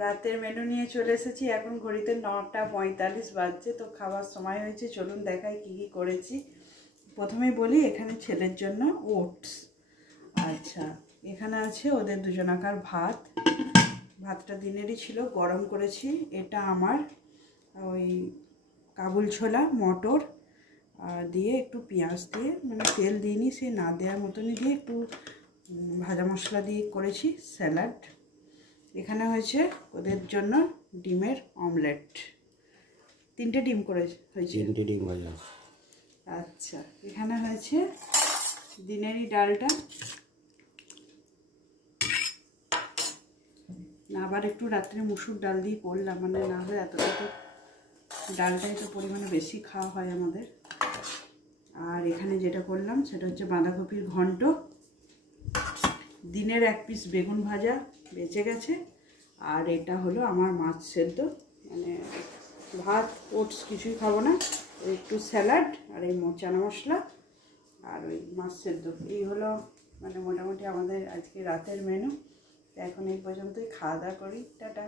রাতের মেনু নিয়ে চলে এসেছি। এখন ঘড়িতে 9:45 বাজছে, তো খাবার সময় হয়েছে। চলুন দেখাই কি কি করেছি। প্রথমেই বলি, এখানে ছেলের জন্য ওটস। আচ্ছা, এখানে আছে ওদের দুজনাকার ভাত। ভাতটা দিনেরই ছিল, গরম করেছি। এটা আমার ওই কাবুল ছোলা মটর দিয়ে একটু পেঁয়াজ দিয়ে, মানে তেল দিইনি, সে না দেওয়ার মতনই দিয়ে একটু ভাজা মশলা দিয়ে করেছি স্যালাড। এখানে হয়েছে ওদের জন্য ডিমের অমলেট। 3টে ডিম হয়েছে। 3টে ডিম ভাজা। আচ্ছা, এখানে হয়েছে দিনেরই ডালটা। না, আবার একটু রাত্রে মুসুর ডাল দিয়ে করলাম, মানে না হলে এতটা তো ডালটাই তো পরিমাণে বেশি খাওয়া হয় আমাদের। আর এখানে যেটা করলাম সেটা হচ্ছে বাঁধাকপির ঘন্ট। দিনের 1 পিস বেগুন ভাজা বেঁচে গেছে। আর এটা হলো আমার মাছ সেদ্ধ। মানে ভাত ওটস কিছুই খাবো না, একটু স্যালাড আর এই চানা মশলা আর ওই মাছ সেদ্ধ। এই হলো মানে মোটামুটি আমাদের আজকে রাতের মেনু। এখন এই পর্যন্তই, খাওয়া দাওয়া করি, টাটা।